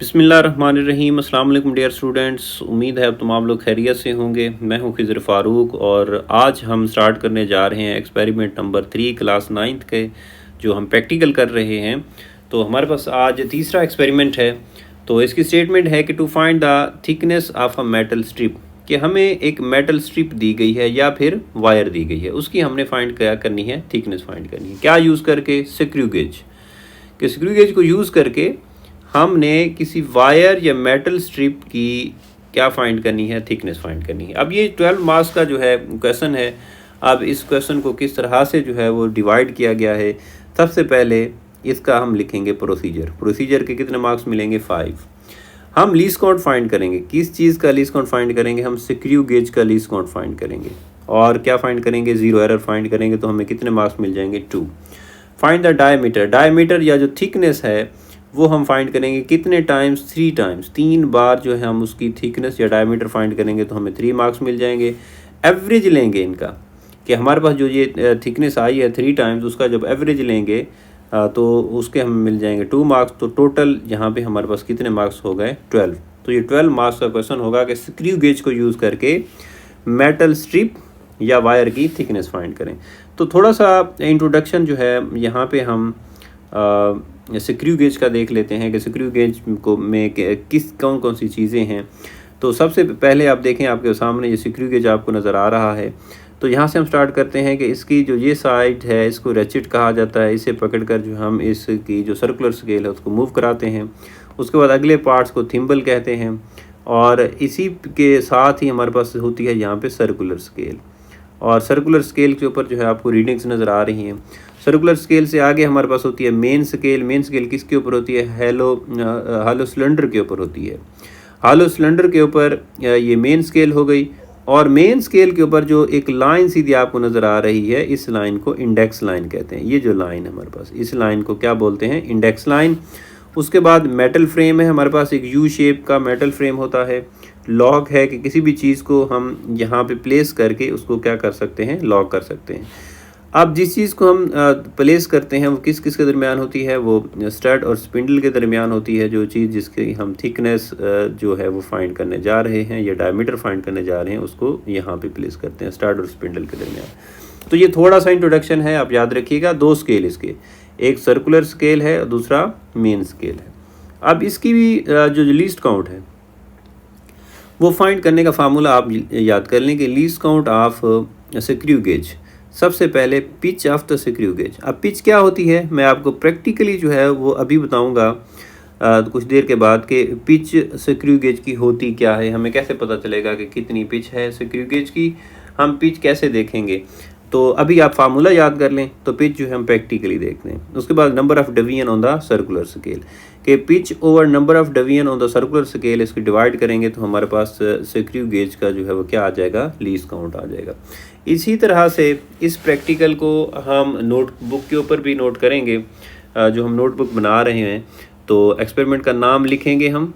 बिस्मिल्लाहिर्रहमानिर्रहीम। अस्सलाम वालेकुम डियर स्टूडेंट्स। उम्मीद है अब तमाम लोग खैरियत से होंगे। मैं हूं खिज़र फ़ारूक और आज हम स्टार्ट करने जा रहे हैं एक्सपेरिमेंट नंबर 3 क्लास 9th के, जो हम प्रैक्टिकल कर रहे हैं। तो हमारे पास आज तीसरा एक्सपेरिमेंट है। तो इसकी स्टेटमेंट है कि to find the thickness of a metal strip, कि हमें एक मेटल स्ट्रिप दी गई है या फिर वायर दी गई है, उसकी हमने फाइंड क्या करनी है, थिकनेस फाइंड करनी है। क्या यूज़ करके? स्क्रू गेज के स्क्रू गेज को यूज़ करके हमने किसी वायर या मेटल स्ट्रिप की क्या फाइंड करनी है, थिकनेस फाइंड करनी है। अब ये 12 मार्क्स का जो है क्वेश्चन है। अब इस क्वेश्चन को किस तरह से जो है वो डिवाइड किया गया है। सबसे पहले इसका हम लिखेंगे प्रोसीजर के कितने मार्क्स मिलेंगे? 5। हम लीस्ट काउंट फाइंड करेंगे। किस चीज़ का लीस्ट काउंट फाइंड करेंगे? हम स्क्रू गेज का लीस्ट काउंट फाइंड करेंगे। और क्या फाइंड करेंगे? ज़ीरो एरर फाइंड करेंगे। तो हमें कितने मार्क्स मिल जाएंगे? 2। फाइंड द डायमीटर या जो थिकनेस है वो हम फाइंड करेंगे कितने टाइम्स? 3 टाइम्स। 3 बार जो है हम उसकी थिकनेस या डायमीटर फाइंड करेंगे तो हमें 3 मार्क्स मिल जाएंगे। एवरेज लेंगे इनका, कि हमारे पास जो ये थिकनेस आई है 3 टाइम्स, उसका जब एवरेज लेंगे तो उसके हमें मिल जाएंगे 2 मार्क्स। तो टोटल यहाँ पे हमारे पास कितने मार्क्स हो गए? 12। तो ये 12 मार्क्स का क्वेश्चन होगा कि स्क्रू गेज को यूज़ करके मेटल स्ट्रिप या वायर की थिकनेस फाइंड करें। तो थोड़ा सा इंट्रोडक्शन जो है यहाँ पे हम स्क्रू गेज का देख लेते हैं कि स्क्रू गेज को में किस कौन कौन सी चीज़ें हैं। तो सबसे पहले आप देखें, आपके सामने ये स्क्रू गेज आपको नज़र आ रहा है। तो यहाँ से हम स्टार्ट करते हैं कि इसकी जो ये साइड है इसको रेचिट कहा जाता है। इसे पकड़कर जो हम इसकी जो सर्कुलर स्केल है उसको मूव कराते हैं। उसके बाद अगले पार्ट्स को थिम्बल कहते हैं। और इसी के साथ ही हमारे पास होती है यहाँ पे सर्कुलर स्केल। और सर्कुलर स्केल के ऊपर जो है आपको रीडिंग्स नज़र आ रही हैं। सर्कुलर स्केल से आगे हमारे पास होती है मेन स्केल। मेन स्केल किसके ऊपर होती है? हालो सिलेंडर के ऊपर होती है। हालो सिलेंडर के ऊपर ये मेन स्केल हो गई। और मेन स्केल के ऊपर जो एक लाइन सीधी आपको नज़र आ रही है, इस लाइन को इंडेक्स लाइन कहते हैं। ये जो लाइन है हमारे पास, इस लाइन को क्या बोलते हैं? Index line. उसके बाद मेटल फ्रेम है हमारे पास, एक यू शेप का मेटल फ्रेम होता है। लॉक है कि किसी भी चीज़ को हम यहाँ पे प्लेस करके उसको क्या कर सकते हैं? लॉक कर सकते हैं। अब जिस चीज़ को हम प्लेस करते हैं वो किस किस के दरमियान होती है? वो स्टड और स्पिंडल के दरमियान होती है। जो चीज़ जिसकी हम थिकनेस जो है वो फाइंड करने जा रहे हैं या डायमीटर फाइंड करने जा रहे हैं, उसको यहाँ पे प्लेस करते हैं स्टड और स्पिंडल के दरमियान। तो ये थोड़ा सा इंट्रोडक्शन है, आप याद रखिएगा। 2 स्केल इसके, एक सर्कुलर स्केल है और दूसरा मेन स्केल है। अब इसकी भी जो लीस्ट काउंट है वो फाइंड करने का फार्मूला आप याद कर लें कि least count of screw gauge. सबसे पहले pitch of the screw gauge. अब पिच क्या होती है मैं आपको प्रैक्टिकली जो है वो अभी बताऊंगा कुछ देर के बाद, कि पिच स्क्रू गेज की होती क्या है। हमें कैसे पता चलेगा कि कितनी पिच है स्क्रू गेज की? हम पिच कैसे देखेंगे? तो अभी आप फार्मूला याद कर लें तो पिच जो है हम प्रैक्टिकली देखते हैं। उसके बाद number of division on the circular scale, कि pitch over number of division on the circular scale, इसको डिवाइड करेंगे तो हमारे पास स्क्रू गेज का जो है वो क्या आ जाएगा? लीस्ट काउंट आ जाएगा। इसी तरह से इस प्रैक्टिकल को हम नोटबुक के ऊपर भी नोट करेंगे। जो हम नोटबुक बना रहे हैं तो एक्सपेरिमेंट का नाम लिखेंगे हम।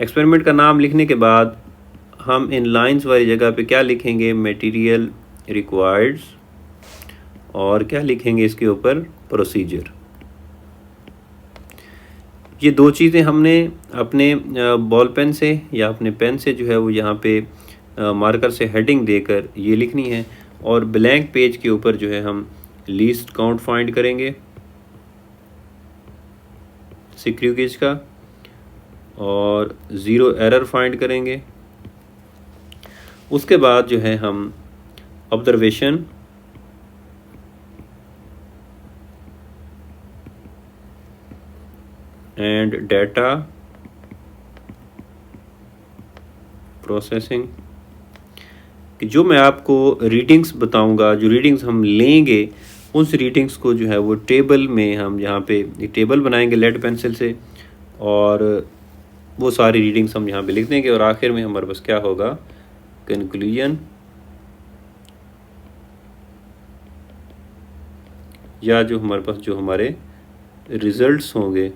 एक्सपेरिमेंट का नाम लिखने के बाद हम इन लाइंस वाली जगह पे क्या लिखेंगे? Material required. और क्या लिखेंगे इसके ऊपर? प्रोसीजर। ये 2 चीज़ें हमने अपने बॉल पेन से या अपने पेन से जो है वो यहाँ पे मार्कर से हेडिंग देकर ये लिखनी है। और ब्लैंक पेज के ऊपर जो है हम लीस्ट काउंट फाइंड करेंगे स्क्रू गेज का, और ज़ीरो एरर फाइंड करेंगे। उसके बाद जो है हम ऑब्जर्वेशन एंड डेटा प्रोसेसिंग, कि जो मैं आपको रीडिंग्स बताऊंगा, जो रीडिंग्स हम लेंगे उस रीडिंग्स को जो है वो टेबल में हम यहाँ पे एक टेबल बनाएंगे लेड पेंसिल से, और वो सारी रीडिंग्स हम यहाँ पे लिख देंगे। और आखिर में हमारे पास क्या होगा? कंक्लूजन, या जो हमारे पास जो हमारे रिजल्ट्स होंगे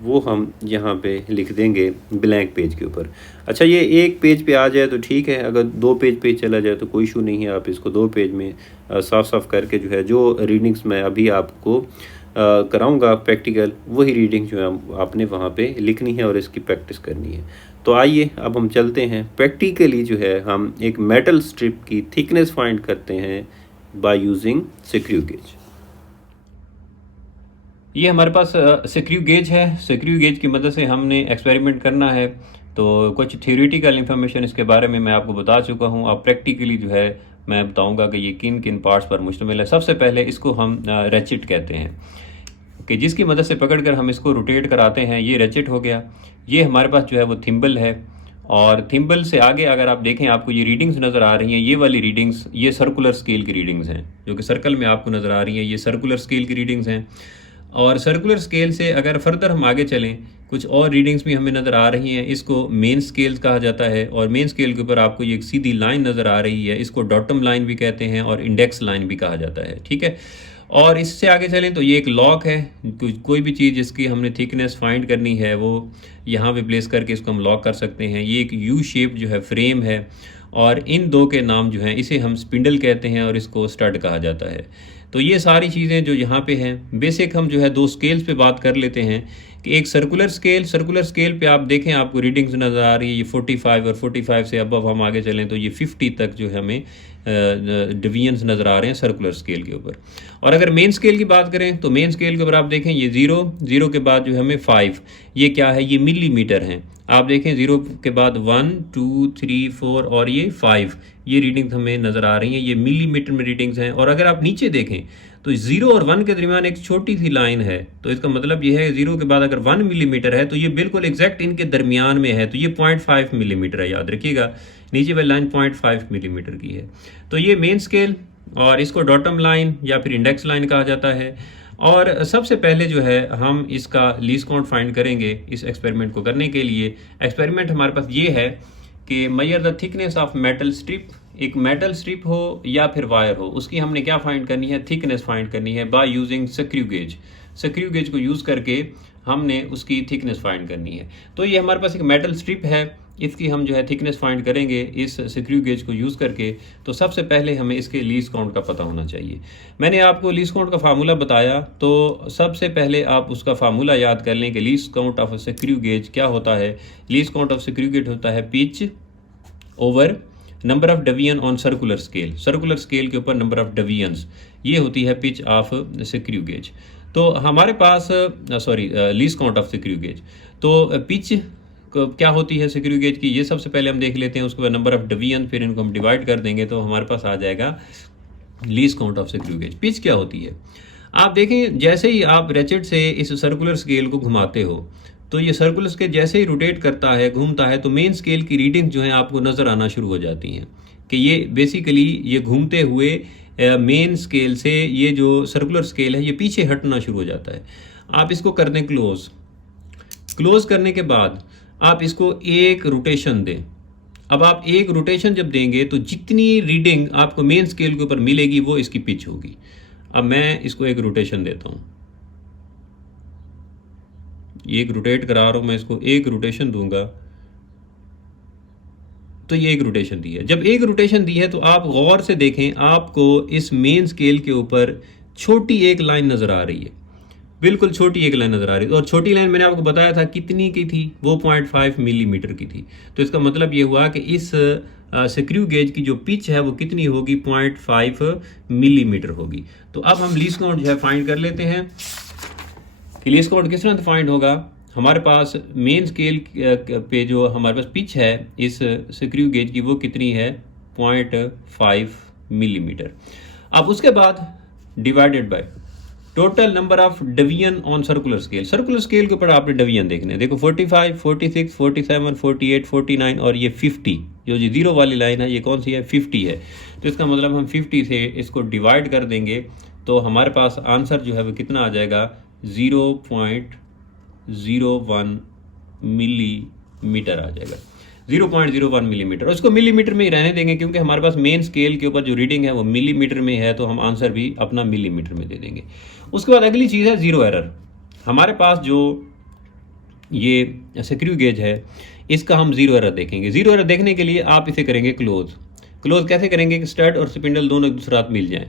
वो हम यहाँ पे लिख देंगे ब्लैंक पेज के ऊपर। अच्छा, ये एक पेज पे आ जाए तो ठीक है, अगर 2 पेज पे चला जाए तो कोई इशू नहीं है। आप इसको 2 पेज में साफ साफ करके जो है, जो रीडिंग्स मैं अभी आपको कराऊंगा प्रैक्टिकल, वही रीडिंग जो है आपने वहाँ पे लिखनी है और इसकी प्रैक्टिस करनी है। तो आइए अब हम चलते हैं प्रैक्टिकली जो है, हम एक मेटल स्ट्रिप की थिकनेस फाइंड करते हैं बाय यूजिंग स्क्रू गेज। ये हमारे पास स्क्रू गेज है। स्क्रू गेज की मदद से हमने एक्सपेरिमेंट करना है। तो कुछ थ्योरेटिकल इन्फॉर्मेशन इसके बारे में मैं आपको बता चुका हूँ। अब प्रैक्टिकली जो है मैं बताऊंगा कि ये किन किन पार्ट्स पर मुश्तमिल है। सबसे पहले इसको हम रेचिट कहते हैं, कि जिसकी मदद से पकड़कर हम इसको रोटेट कराते हैं। ये रेचिट हो गया। ये हमारे पास जो है वो थिम्बल है, और थिम्बल से आगे अगर आप देखें, आपको ये रीडिंग्स नज़र आ रही हैं। ये वाली रीडिंग्स ये सर्कुलर स्केल की रीडिंग्स हैं, जो कि सर्कल में आपको नज़र आ रही हैं। ये सर्कुलर स्केल की रीडिंग्स हैं। और सर्कुलर स्केल से अगर फर्दर हम आगे चलें, कुछ और रीडिंग्स भी हमें नज़र आ रही हैं। इसको मेन स्केल कहा जाता है, और मेन स्केल के ऊपर आपको ये एक सीधी लाइन नज़र आ रही है। इसको डॉटम लाइन भी कहते हैं और इंडेक्स लाइन भी कहा जाता है, ठीक है। और इससे आगे चलें तो ये एक लॉक है। कोई भी चीज़ जिसकी हमने थिकनेस फाइंड करनी है वो यहाँ पे प्लेस करके इसको हम लॉक कर सकते हैं। ये एक यू शेप जो है फ्रेम है, और इन दो के नाम जो हैं, इसे हम स्पिंडल कहते हैं और इसको स्टड कहा जाता है। तो ये सारी चीज़ें जो यहाँ पे हैं, बेसिक हम जो है 2 स्केल्स पे बात कर लेते हैं। कि एक सर्कुलर स्केल पे आप देखें, आपको रीडिंग्स नज़र आ रही है। ये 45 और 45 से अब हम आगे चलें तो ये 50 तक जो है हमें डिवीजन्स नज़र आ रहे हैं सर्कुलर स्केल के ऊपर। और अगर मेन स्केल की बात करें तो मेन स्केल के ऊपर आप देखें, ये 0 के बाद जो है हमें 5, ये क्या है, ये मिलीमीटर हैं। आप देखें 0 के बाद 1 2 3 4 और ये 5, ये रीडिंग्स हमें नज़र आ रही हैं। ये मिलीमीटर में रीडिंग्स हैं। और अगर आप नीचे देखें तो 0 और 1 के दरमियान एक छोटी सी लाइन है। तो इसका मतलब ये है 0 के बाद अगर 1 मिलीमीटर है तो ये बिल्कुल एग्जैक्ट इनके दरमियान में है। तो ये 0.5 मिलीमीटर है, याद रखिएगा। नीचे वाली लाइन 0.5 मिलीमीटर की है। तो ये मेन स्केल, और इसको डॉटम लाइन या फिर इंडेक्स लाइन कहा जाता है। और सबसे पहले जो है हम इसका लीस्ट काउंट फाइंड करेंगे इस एक्सपेरिमेंट को करने के लिए। एक्सपेरिमेंट हमारे पास ये है कि measure the thickness of metal strip. एक मेटल स्ट्रिप हो या फिर वायर हो, उसकी हमने क्या फाइंड करनी है, थिकनेस फाइंड करनी है by using screw gauge. Screw gauge को यूज़ करके हमने उसकी थिकनेस फाइंड करनी है। तो ये हमारे पास एक मेटल स्ट्रिप है, इसकी हम जो है थिकनेस फाइंड करेंगे इस स्क्रू गेज को यूज़ करके। तो सबसे पहले हमें इसके लीस्ट काउंट का पता होना चाहिए। मैंने आपको लीस्ट काउंट का फार्मूला बताया, तो सबसे पहले आप उसका फार्मूला याद कर लें कि least count of screw gauge क्या होता है। Least count of screw gauge होता है pitch over number of division on circular scale. Circular scale के ऊपर नंबर ऑफ डिवीजन्स, ये होती है पिच ऑफ स्क्रू गेज। तो हमारे पास least count of screw gauge. तो पिच क्या होती है स्क्रू गेज की, ये सबसे पहले हम देख लेते हैं। उसके बाद नंबर ऑफ डिवीजन, फिर इनको हम डिवाइड कर देंगे तो हमारे पास आ जाएगा least count of screw gauge. Pitch क्या होती है, आप देखें जैसे ही आप रेचेट से इस सर्कुलर स्केल को घुमाते हो, तो ये सर्कुलर स्केल जैसे ही रोटेट करता है, घूमता है, तो मेन स्केल की रीडिंग जो है आपको नज़र आना शुरू हो जाती हैं। कि ये बेसिकली ये घूमते हुए मेन स्केल से ये जो सर्कुलर स्केल है ये पीछे हटना शुरू हो जाता है। आप इसको कर दें क्लोज करने के बाद आप इसको एक रोटेशन दें। अब आप एक रोटेशन जब देंगे तो जितनी रीडिंग आपको मेन स्केल के ऊपर मिलेगी वो इसकी पिच होगी। अब मैं इसको एक रोटेशन देता हूँ, एक रोटेट करा रहा हूँ मैं इसको, एक रोटेशन दूंगा तो ये एक रोटेशन दी है। जब एक रोटेशन दी है तो आप गौर से देखें, आपको इस मेन स्केल के ऊपर छोटी एक लाइन नज़र आ रही है, बिल्कुल छोटी एक लाइन नज़र आ रही है। और छोटी लाइन मैंने आपको बताया था कितनी की थी, वो 0.5 मिलीमीटर की थी। तो इसका मतलब ये हुआ कि इस स्क्रू गेज की जो पिच है वो कितनी होगी, 0.5 मिलीमीटर होगी। तो अब हम लीस्ट काउंट जो है फाइंड कर लेते हैं कि लीस्ट काउंट किस तरह से फाइंड होगा। हमारे पास मेन स्केल पे जो हमारे पास पिच है इस स्क्रू गेज की वो कितनी है, 0.5 मिलीमीटर। अब उसके बाद divided by total number of division on circular scale. Circular scale के ऊपर आपने डिवीजन देखने हैं। देखो 45, 46, 47, 48, 49 और ये 50, जो जी 0 वाली लाइन है ये कौन सी है, 50 है। तो इसका मतलब हम 50 से इसको डिवाइड कर देंगे तो हमारे पास आंसर जो है वो कितना आ जाएगा, 0.01 मिलीमीटर आ जाएगा, 0.01 मिलीमीटर। और इसको मिलीमीटर में ही रहने देंगे क्योंकि हमारे पास मेन स्केल के ऊपर जो रीडिंग है वो मिलीमीटर में है, तो हम आंसर भी अपना मिलीमीटर में दे देंगे। उसके बाद अगली चीज़ है ज़ीरो एरर। हमारे पास जो ये स्क्रू गेज है, इसका हम ज़ीरो एरर देखेंगे। ज़ीरो एरर देखने के लिए आप इसे करेंगे क्लोज। क्लोज कैसे करेंगे कि स्टड और स्पिंडल दोनों एक दूसरे साथ मिल जाएं।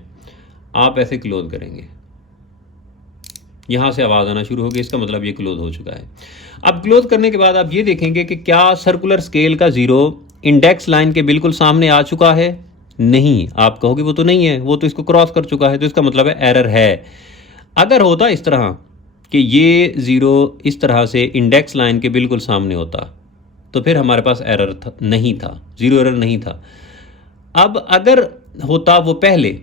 आप ऐसे क्लोज करेंगे, यहाँ से आवाज़ आना शुरू होगी, इसका मतलब ये क्लोज हो चुका है। अब क्लोज करने के बाद आप ये देखेंगे कि क्या सर्कुलर स्केल का ज़ीरो इंडेक्स लाइन के बिल्कुल सामने आ चुका है। नहीं, आप कहोगे वो तो नहीं है, वो तो इसको क्रॉस कर चुका है, तो इसका मतलब है एरर है। अगर होता इस तरह कि ये ज़ीरो इस तरह से इंडेक्स लाइन के बिल्कुल सामने होता तो फिर हमारे पास एरर नहीं था, ज़ीरो एरर नहीं था। अब अगर होता वो पहले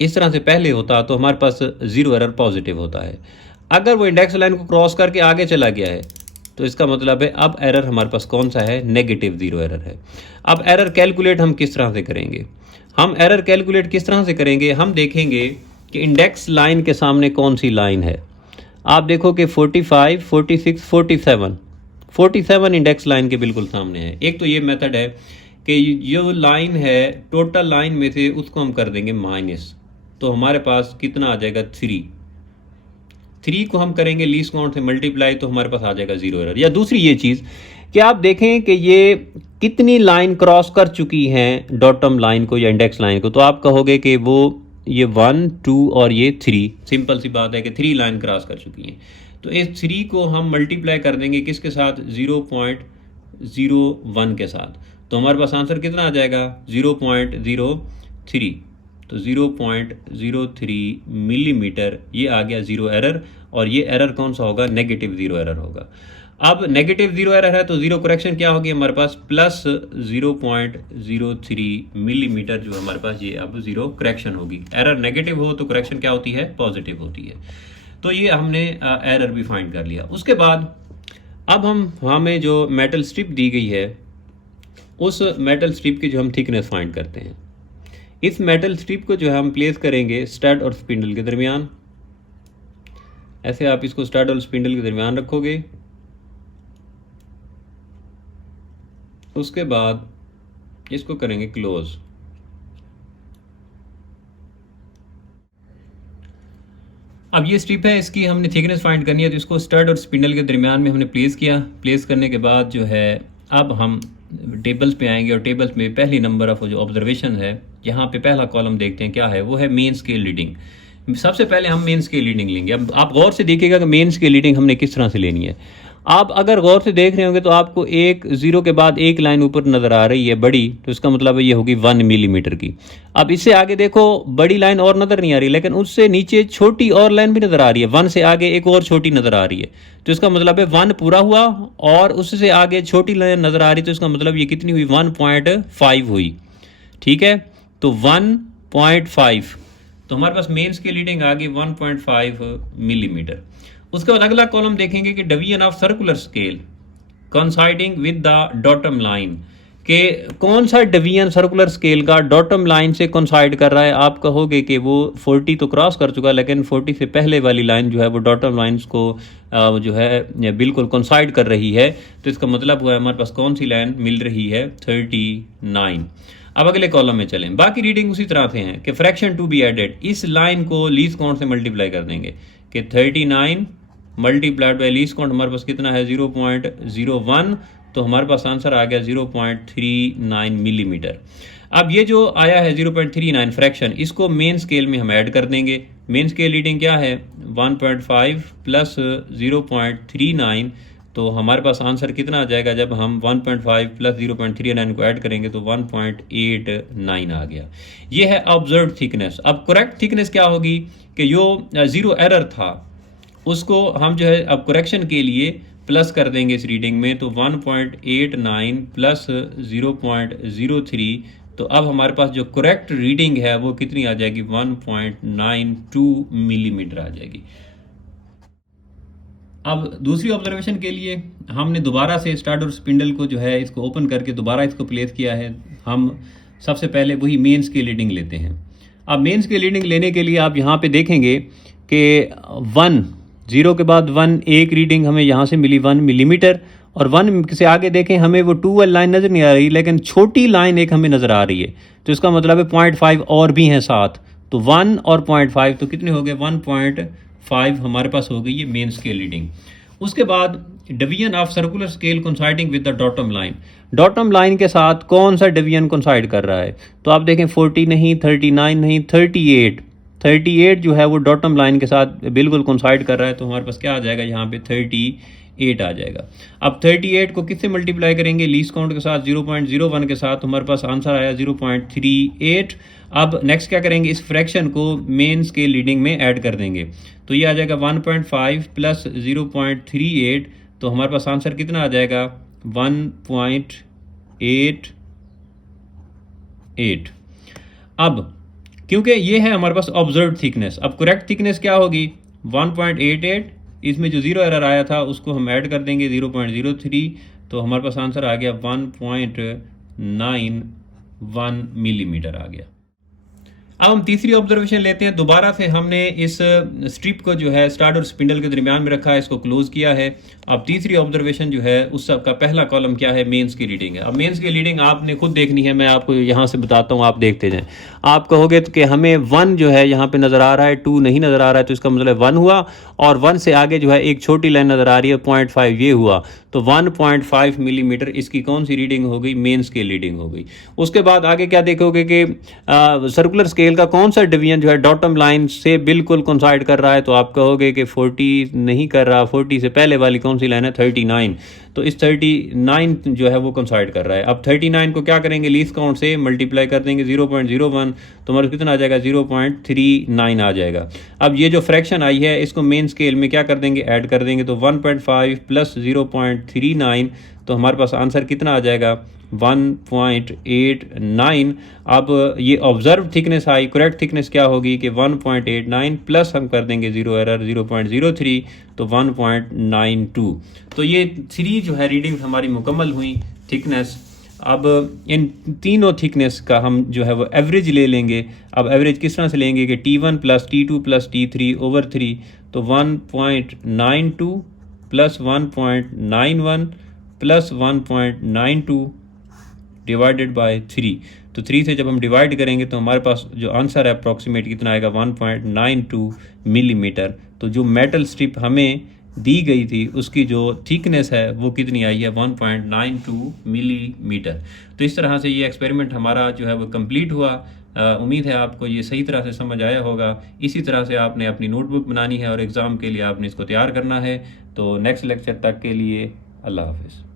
इस तरह से पहले होता तो हमारे पास ज़ीरो एरर पॉजिटिव होता है। अगर वो इंडेक्स लाइन को क्रॉस करके आगे चला गया है तो इसका मतलब है अब एरर हमारे पास कौन सा है, नेगेटिव ज़ीरो एरर है। अब एरर कैलकुलेट हम किस तरह से करेंगे, हम एरर कैलकुलेट किस तरह से करेंगे, हम देखेंगे कि इंडेक्स लाइन के सामने कौन सी लाइन है। आप देखो कि 45, 46, 47 इंडेक्स लाइन के बिल्कुल सामने है। एक तो ये मेथड है कि जो लाइन है टोटल लाइन में से उसको हम कर देंगे माइनस, तो हमारे पास कितना आ जाएगा 3 को हम करेंगे लीस्ट काउंट से मल्टीप्लाई, तो हमारे पास आ जाएगा ज़ीरो एरर। या दूसरी ये चीज़ कि आप देखें कि ये कितनी लाइन क्रॉस कर चुकी हैं डॉटम लाइन को या इंडेक्स लाइन को, तो आप कहोगे कि वो ये 1, 2 और ये 3, सिंपल सी बात है कि 3 लाइन क्रॉस कर चुकी हैं। तो इस 3 को हम मल्टीप्लाई कर देंगे किसके साथ, 0.01 के साथ, तो हमारे पास आंसर कितना आ जाएगा 0.03। तो 0.03 मिलीमीटर ये आ गया ज़ीरो एरर, और ये एरर कौन सा होगा, नेगेटिव ज़ीरो एरर होगा। अब नेगेटिव ज़ीरो एरर है तो ज़ीरो करेक्शन क्या होगी हमारे पास, प्लस 0.03 मिलीमीटर जो हमारे पास ये अब ज़ीरो करेक्शन होगी। एरर नेगेटिव हो तो करेक्शन क्या होती है, पॉजिटिव होती है। तो ये हमने एरर भी फाइंड कर लिया। उसके बाद अब हमें जो मेटल स्ट्रिप दी गई है उस मेटल स्ट्रिप की जो हम थिकनेस फाइंड करते हैं। इस मेटल स्ट्रिप को जो है हम प्लेस करेंगे स्टड और स्पिंडल के दरमियान। ऐसे आप इसको स्टड और स्पिंडल के दरमियान रखोगे। उसके बाद इसको करेंगे क्लोज। अब ये स्ट्रिप है, इसकी हमने थिकनेस फाइंड करनी है, तो इसको स्टड और स्पिंडल के दरमियान में हमने प्लेस किया। प्लेस करने के बाद जो है अब हम टेबल्स पे आएंगे, और टेबल्स में पहली नंबर ऑफ जो ऑब्जर्वेशन है, यहाँ पे पहला कॉलम देखते हैं क्या है, वो है मेन स्केल रीडिंग। सबसे पहले हम मेन स्केल रीडिंग लेंगे। अब आप गौर से देखिएगा कि मेन स्केल रीडिंग हमने किस तरह से लेनी है। आप अगर गौर से देख रहे होंगे तो आपको एक ज़ीरो के बाद एक लाइन ऊपर नज़र आ रही है बड़ी, तो इसका मतलब है ये होगी 1 मिलीमीटर की। अब इससे आगे देखो बड़ी लाइन और नज़र नहीं आ रही, लेकिन उससे नीचे छोटी और लाइन भी नज़र आ रही है। 1 से आगे एक और छोटी नज़र आ रही है, तो इसका मतलब है 1 पूरा हुआ, और उससे आगे छोटी लाइन नज़र आ रही है, तो इसका मतलब ये कितनी हुई, 1.5 हुई। ठीक है, तो 1.5, तो हमारे पास मेन स्केल रीडिंग आ गई 1.5 मिलीमीटर। उसके बाद अगला कॉलम देखेंगे कि division of circular scale coinciding with the datum line, के कौन सा डिवीजन सर्कुलर स्केल का डॉटम लाइन से कोइंसाइड कर रहा है। आप कहोगे कि वो 40 तो क्रॉस कर चुका, लेकिन 40 से पहले वाली लाइन जो है वो डॉटम लाइन्स को जो है बिल्कुल कोइंसाइड कर रही है, तो इसका मतलब हुआ हमारे पास कौन सी लाइन मिल रही है, 39। अब अगले कॉलम में चलें। बाकी रीडिंग उसी तरह से हैं कि फ्रैक्शन टू बी एडेड, इस लाइन को लीस्ट काउंट से मल्टीप्लाई कर देंगे कि 39 मल्टीप्लाइड बाई लीस्ट काउंट हमारे पास कितना है 0.01, तो हमारे पास आंसर आ गया 0.39 मिलीमीटर। अब ये जो आया है 0.39 फ्रैक्शन, इसको मेन स्केल में हम ऐड कर देंगे। मेन स्केल रीडिंग क्या है 1.5 प्लस 0.39, तो हमारे पास आंसर कितना आ जाएगा, जब हम 1.5 प्लस 0.39 को ऐड करेंगे तो 1.89 आ गया। ये है ऑब्जर्व्ड थिकनेस। अब करेक्ट थिकनेस क्या होगी कि जो ज़ीरो एरर था उसको हम जो है अब करेक्शन के लिए प्लस कर देंगे इस रीडिंग में, तो 1.89 प्लस 0.03, तो अब हमारे पास जो करेक्ट रीडिंग है वो कितनी आ जाएगी, 1.92 मिलीमीटर आ जाएगी। अब दूसरी ऑब्जर्वेशन के लिए हमने दोबारा से स्टड और स्पिंडल को जो है इसको ओपन करके दोबारा इसको प्लेस किया है। हम सबसे पहले वही मेन स्केल रीडिंग लेते हैं। अब मेन स्केल रीडिंग लेने के लिए आप यहाँ पे देखेंगे कि 1 0 के बाद 1 एक रीडिंग हमें यहाँ से मिली 1 मिलीमीटर, और 1 से आगे देखें हमें वो 2 लाइन नज़र नहीं आ रही, लेकिन छोटी लाइन एक हमें नज़र आ रही है, तो इसका मतलब है 0.5 और भी हैं साथ, तो 1 और 0.5 तो कितने हो गए 1.5 हमारे पास हो गई ये मेन स्केल रीडिंग। उसके बाद division of circular scale coinciding with the datum line. Datum line के साथ कौन सा डिवीजन कोइंसाइड कर रहा है? तो आप देखें 40 नहीं, 39 नहीं, 38 जो है वो डॉटम लाइन के साथ बिल्कुल कोइंसाइड कर रहा है। तो हमारे पास क्या आ जाएगा यहाँ पे 38 आ जाएगा। अब 38 को किससे मल्टीप्लाई करेंगे? लीस्ट काउंट के साथ 0.01 के साथ, हमारे पास आंसर आया 0.38। अब नेक्स्ट क्या करेंगे? इस फ्रैक्शन को मेन स्केल रीडिंग में ऐड कर देंगे। तो ये आ जाएगा 1.5 प्लस 0.38, तो हमारे पास आंसर कितना आ जाएगा? 1.88। अब क्योंकि ये है हमारे पास ऑब्जर्व थिकनेस, अब करेक्ट थिकनेस क्या होगी? 1.88, इसमें जो जीरो एरर आया था उसको हम ऐड कर देंगे 0.03, तो हमारे पास आंसर आ गया 1.91 मिलीमीटर आ गया। अब हम तीसरी ऑब्जर्वेशन लेते हैं। दोबारा से हमने इस स्ट्रिप को जो है स्टार्ट और स्पिंडल के दरमियान में रखा है, इसको क्लोज किया है। अब तीसरी ऑब्जर्वेशन जो है उस सब का पहला कॉलम क्या है? मेंस की रीडिंग है। अब मेंस की रीडिंग आपने खुद देखनी है, मैं आपको यहाँ से बताता हूँ, आप देखते जाएं। आप कहोगे तो कि हमें 1 जो है यहाँ पे नज़र आ रहा है, 2 नहीं नज़र आ रहा है, तो इसका मतलब 1 हुआ, और 1 से आगे जो है एक छोटी लाइन नज़र आ रही है 0.5, ये हुआ। तो 1.5 मिलीमीटर इसकी कौन सी रीडिंग हो गई? मेन स्केल रीडिंग हो गई। उसके बाद आगे क्या देखोगे कि सर्कुलर स्केल का कौन सा डिवीजन जो है डॉटम लाइन से बिल्कुल कोइंसाइड कर रहा है? तो आप कहोगे कि 40 नहीं कर रहा, 40 से पहले वाली कौन सी लाइन है? 39। तो इस 39 जो है वो कोइंसाइड कर रहा है। अब 39 को क्या करेंगे? लीस्ट काउंट से मल्टीप्लाई कर देंगे 0.01, तो हमारे कितना आ जाएगा? 0.39 आ जाएगा। अब ये जो फ्रैक्शन आई है इसको मेन स्केल में क्या कर देंगे? ऐड कर देंगे। तो 1.5 प्लस 0.39, तो हमारे पास आंसर कितना आ जाएगा? 1.89। अब ये ऑब्जर्व थिकनेस आई, करेक्ट थिकनेस क्या होगी कि 1.89 प्लस हम कर देंगे जीरो एरर 0.03, तो 1.92। तो ये 3 जो है रीडिंग हमारी मुकम्मल हुई थिकनेस। अब इन तीनों थिकनेस का हम जो है वो एवरेज ले लेंगे। अब एवरेज किस तरह से लेंगे कि T1 plus T2 plus T3 over 3, तो 1.92 प्लस 1.91 प्लस 1.92 डिवाइडेड बाय 3। तो 3 से जब हम डिवाइड करेंगे तो हमारे पास जो आंसर है अप्रॉक्सीमेट कितना आएगा? 1.92 मिलीमीटर। तो जो मेटल स्ट्रिप हमें दी गई थी उसकी जो थिकनेस है वो कितनी आई है? 1.92 मिलीमीटर। तो इस तरह से ये एक्सपेरिमेंट हमारा जो है वो कंप्लीट हुआ। उम्मीद है आपको ये सही तरह से समझ आया होगा। इसी तरह से आपने अपनी नोटबुक बनानी है और एग्ज़ाम के लिए आपने इसको तैयार करना है। तो नेक्स्ट लेक्चर तक के लिए अल्लाह हाफिज़।